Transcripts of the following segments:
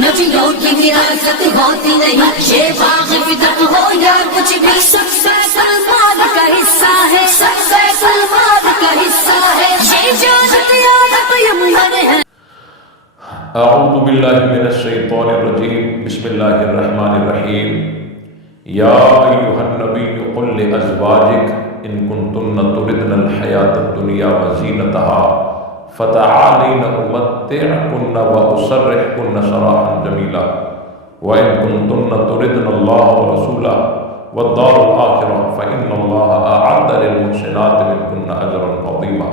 نبیوں کی وراثت ہوتی نہیں، یہ باغ بدعت ہو یا کچھ بھی، سب سلمان کا حصہ ہے، سب سلمان کا حصہ ہے، یہ جانت یا پیغمبر ہے۔ اعوذ باللہ من الشیطان الرجیم، بسم اللہ الرحمن الرحیم۔ یا ایھا النبی قل لازواجک ان کنتن تردن الحیاۃ الدنیا وزینتها فتعالین امتعکن واسرحکن سراحا جمیلا وان کنتن تردن اللہ ورسولہ والدار الآخرہ فإن اللہ اعد للمحسنات منکن اجرا عظیما۔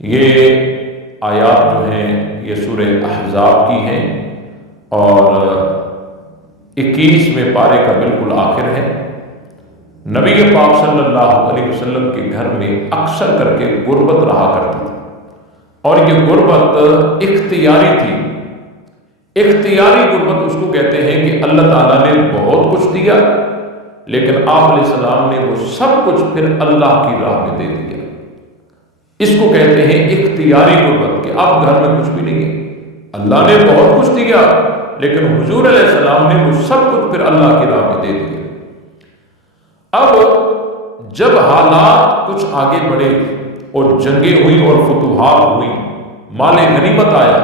یہ آیات جو ہیں یہ سورہ احزاب کی ہیں اور 21ویں پارے کا بالکل آخر ہے۔ نبی پاک صلی اللہ علیہ وسلم کے گھر میں اکثر کر کے غربت رہا کرتی تھی، اور یہ غربت اختیاری تھی۔ اختیاری غربت اس کو کہتے ہیں کہ اللہ تعالیٰ نے بہت کچھ دیا لیکن آپ علیہ السلام نے وہ سب کچھ پھر اللہ کی راہ میں دے دیا۔ اس کو کہتے ہیں اختیاری غربت، کہ اب گھر میں کچھ بھی نہیں ہے، اللہ نے بہت کچھ دیا لیکن حضور علیہ السلام نے وہ سب کچھ پھر اللہ کی راہ میں دے دیا۔ اب جب حالات کچھ آگے بڑھے اور جنگیں ہوئی اور فتوحات ہوئی، مال غنیمت آیا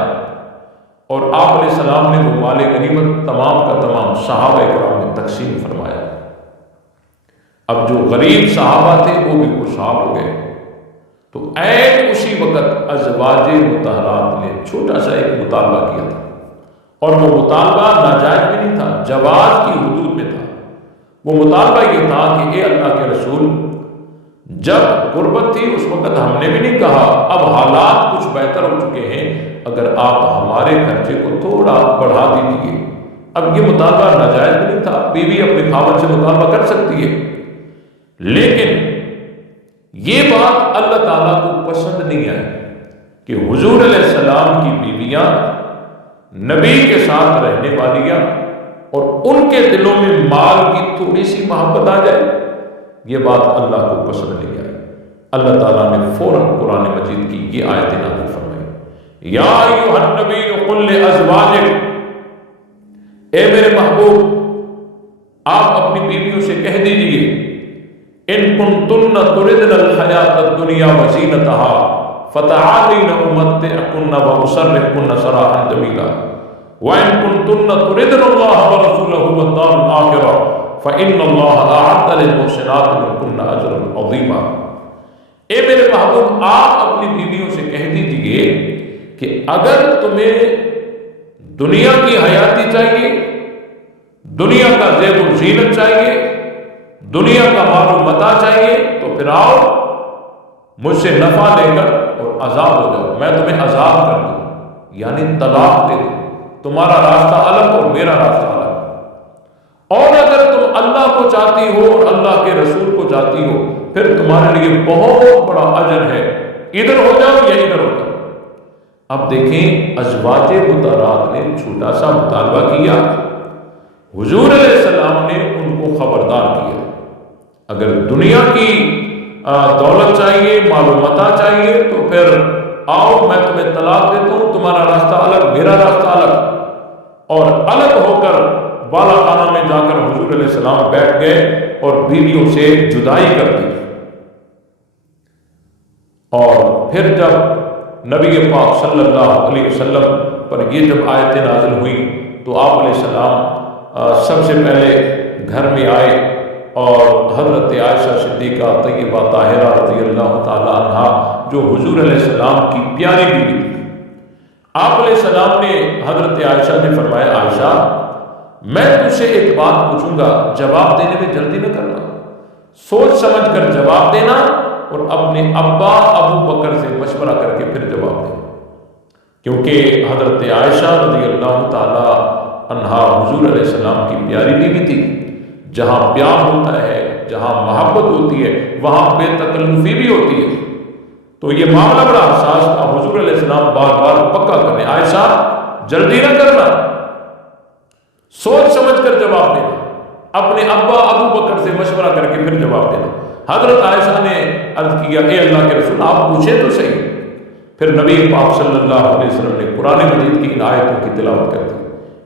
اور آپ علیہ السلام نے وہ مال غنیمت تمام کا تمام صحابہ کرام میں تقسیم فرمایا۔ اب جو غریب صحابہ تھے وہ بھی خوشحال ہو گئے، تو عین اسی وقت ازواج مطہرات نے چھوٹا سا ایک مطالبہ کیا تھا، اور وہ مطالبہ ناجائز بھی نہیں تھا، جواز کی حدود میں تھا۔ وہ مطالبہ یہ تھا کہ اے اللہ کے رسول، جب غربت تھی اس وقت ہم نے بھی نہیں کہا، اب حالات کچھ بہتر ہو چکے ہیں، اگر آپ ہمارے خرچے کو تھوڑا بڑھا دیجیے۔ اب یہ مطالبہ ناجائز بھی نہیں تھا، بیوی اپنے خاوند سے مطالبہ کر سکتی ہے، لیکن یہ بات اللہ تعالیٰ کو پسند نہیں آئی کہ حضور علیہ السلام کی بیویاں نبی کے ساتھ رہنے والیاں اور ان کے دلوں میں مال کی تھوڑی سی محبت آ جائے، یہ بات اللہ کو پسند نہیں آئی۔ اللہ تعالیٰ نے فوراً قرآن مجید کی یہ آیت نازل فرمائی، یا ایھا النبی قل لازواجک، اے میرے محبوب آپ اپنی بیویوں سے کہہ دیجئے، ان کنتن تردن الحیاۃ الدنیا وزینتها فتعالین امتعکن واسرحکن سراحا جمیلا وان کنتن تردن اللہ ورسولہ والدار الآخرہ فإن اللہ اعد للمحسنات منکن اجرا عظیما۔ اے میرے محبوب آپ اپنی بیویوں سے کہہ دیجئے کہ اگر تمہیں دنیا کی حیاتی چاہیے، دنیا کا زیب و زینت چاہیے، دنیا کا مال و متاع چاہیے، تو پھر آؤ مجھ سے نفع لے کر اور عذاب ہو جاؤ، میں تمہیں عذاب کر دوں، یعنی طلاق دے دوں، تمہارا راستہ الگ اور میرا راستہ الگ۔ اور اگر تم اللہ کو چاہتی ہو اور اللہ کے رسول کو چاہتی ہو، پھر تمہارے لیے بہت بڑا اجر ہے، ادھر ہو جاؤ یا ادھر ہو جاؤ۔ اب دیکھیں ازواج مطہرات نے چھوٹا سا مطالبہ کیا، حضور علیہ السلام نے ان کو خبردار کیا، اگر دنیا کی دولت چاہیے، مال و متاع چاہیے، تو پھر آؤ میں تمہیں طلاق دیتا ہوں، تمہارا راستہ الگ میرا راستہ الگ۔ اور الگ ہو کر بالا خانہ میں جا کر حضور علیہ السلام بیٹھ گئے اور بیویوں سے جدائی کر دی۔ اور پھر جب نبی پاک صلی اللہ علیہ وسلم پر یہ جب آیتیں نازل ہوئی تو آپ علیہ السلام سب سے پہلے گھر میں آئے اور حضرت عائشہ صدیقہ طیبہ طاہرہ رضی اللہ تعالی عنہا جو حضور علیہ السلام کی پیاری بیوی تھی، آپ علیہ السلام نے حضرت عائشہ نے فرمایا، عائشہ میں تجھ سے ایک بات پوچھوں گا، جواب دینے میں جلدی نہ کرنا، سوچ سمجھ کر جواب دینا اور اپنے ابا ابو بکر سے مشورہ کر کے پھر جواب دینا، کیونکہ حضرت عائشہ رضی اللہ تعالی عنہا حضور علیہ السلام کی پیاری بیوی تھی۔ جہاں پیار ہوتا ہے، جہاں محبت ہوتی ہے، وہاں بے تکلفی بھی ہوتی ہے، تو یہ معاملہ بڑا حساس تھا۔ حضور علیہ السلام بار بار پکا کرنے، عائشہ جلدی نہ کرنا، سوچ سمجھ کر جواب دینا، اپنے ابا ابو بکر سے مشورہ کر کے پھر جواب دینا۔ حضرت عائشہ نے عرض کیا، اے اللہ کے رسول آپ پوچھیں تو صحیح۔ پھر نبی پاک صلی اللہ علیہ وسلم نے قرآن مجید کی ان آیتوں کی تلاوت کر دی،